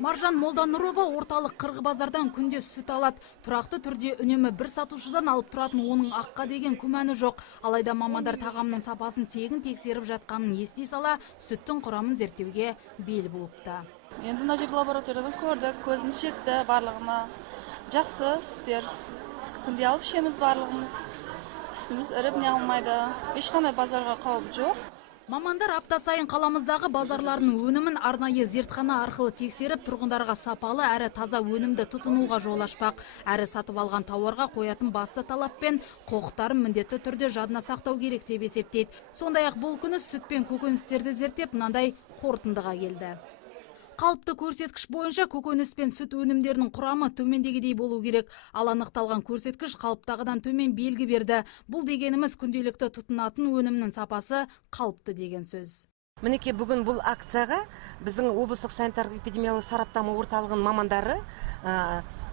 Маржан Молданұрова орталық Қырғы базардан күнде сүт алады. Тұрақты түрде үнемі бір сатушыдан алып тұратын оның аққа деген күмәні жоқ. Алайда мамандар тағамның сапасын тегін тексеріп жатқанын ести сала, сүттің құрамын зерттеуге бел буыпты. Енді мына жерде лабораториядан көрдік, көзіміз жетті барлығына. Жақсы сүттер. Күнде алып ішеміз барлығымыз. Сүтіміз іріп не алмайды. Ешқандай базарға қауіп жоқ. Мамандар апта сайын қаламыздағы базарлардың өнімін арнайы зертхана арқылы тексеріп, тұрғындарға сапалы әрі таза өнімді тұтынуға жол ашпақ. Әрі сатып алған тауарға қоятын басты талаппен құқықтарын міндетті түрде жадына сақтау керек деп есептейді. Сондай-ақ бұл күні сүт пен көкөністерді зерттеп, мынандай қорытындыға келді. Қалыпты көрсеткіш бойынша көкөніс пен сүт өнімдерінің құрамы төмендегідей болу керек. Ал анықталған көрсеткіш қалыптағыдан төмен белгі берді. Бұл дегеніміз күнделікті тұтынатын өнімнің сапасы қалыпты деген сөз. Мінекей бүгін бұл акцияға біздің облыстық санитарлық-эпидемиологиялық сараптама орталығының мамандары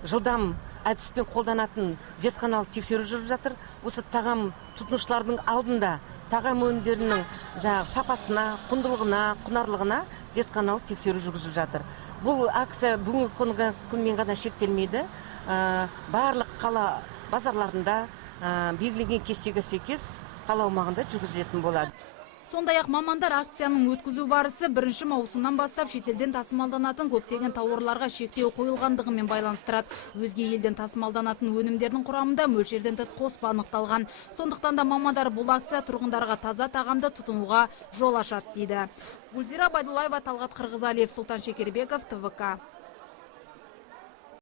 жылдам әдіспен қолданатын зертханалық тексеру жүріп жатыр. Осы тағам тұтынушылардың алдында тағам өнімдерінің сапасына, құндылығына, құнарлығына зертханалық тексеру жүргізіп жатыр. Бұл акция бүгінгі күнмен ғана шектелмейді. Барлық қала базарларында белгіленген кестеге сәйкес қала аумағында жүргізілетін болады. Сондай-ақ мамандар акцияның өткізу барысы 1 маусымнан бастап шетелден тасымалданатын көптеген тауарларға шектеу қойылғандығымен байланыстырады. Өзге елден тасымалданатын өнімдердің құрамында мөлшерден тыс қоспа анықталған. Сондықтан да мамандар бұл акция тұрғындарға таза тағамды тұтынуға жол ашады дейді. Гүлзира Байдуллаева, Талғат Қырғызалиев, Сұлтан Шекербеков, ТВК.